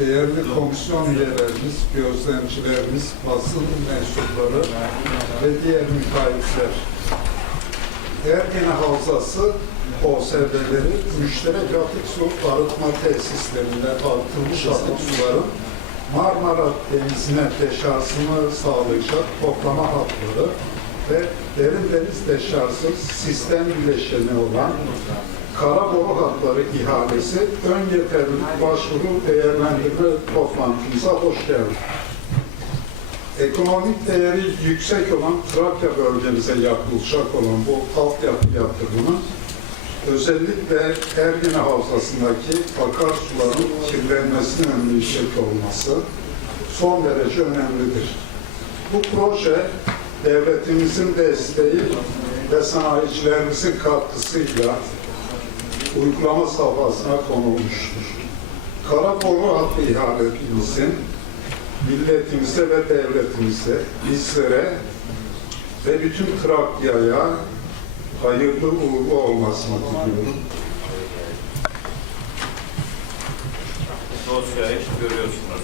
değerli komisyon üyelerimiz, gözlemcilerimiz, basın mensupları ve diğer müteahhitler. Ergene Havzası OSB'leri müşterek atık su arıtma tesislerinde arıtılmış atık suların Marmara Denizi'ne deşarjını sağlayacak toplama hatları ve derin deniz deşarjı sistem bileşeni olan kara boru hatları ihalesi ön yeterlilik başvuru değerlendirme toplantımıza hoş geldiniz. Ekonomik değeri yüksek olan Trakya bölgemize yapılacak olan bu altyapı yatırımı özellikle Ergene Havzası'ndaki akarsuların kirlenmesini önleyecek olması son derece önemlidir. Bu proje devletimizin desteği ve sanayicilerimizin katkısıyla uygulama safhasına konulmuştur. Kara boru hattı ihaletimizin milletimize ve devletimize, bizlere ve bütün Trakya'ya hayırlı uğurlu olmasını diliyorum. Dosyayı görüyorsunuz.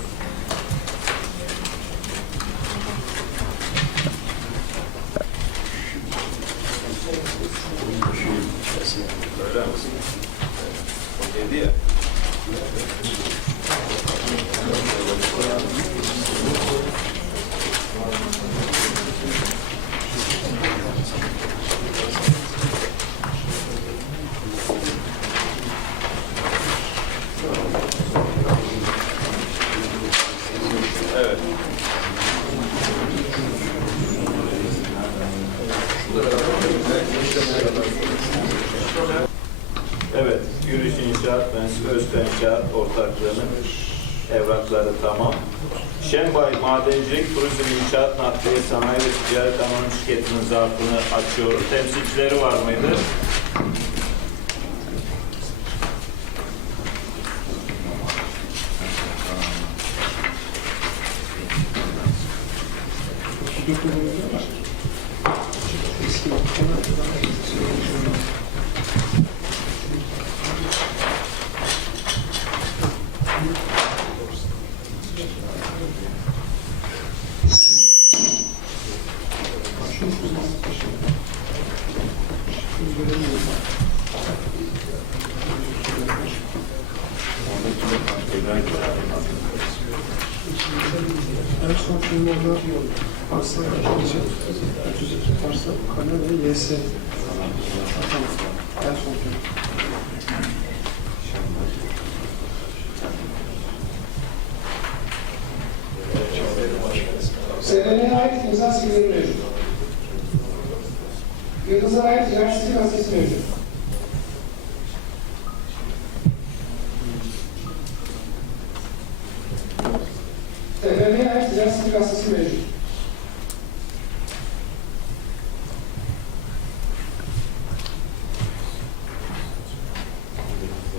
Пожалуйста. Вот идея. Thank you. Yürüyüş İnşaat ve Özten İnşaat ortaklığının evrakları tamam. Şenbay Madencilik Turizm İnşaat Nakliye Sanayi ve Ticaret Anonim Şirketi'nin zarfını açıyoruz. Temsilcileri var mıydı? En son firmalar arsa açılacak. 32 arsa kale ve YS. Tamam. En son firma. Ait imza silgileri mevcut. Yıldız'a ait üniversite gazetesi mevcut. TFM'ye ait üniversite gazetesi mevcut.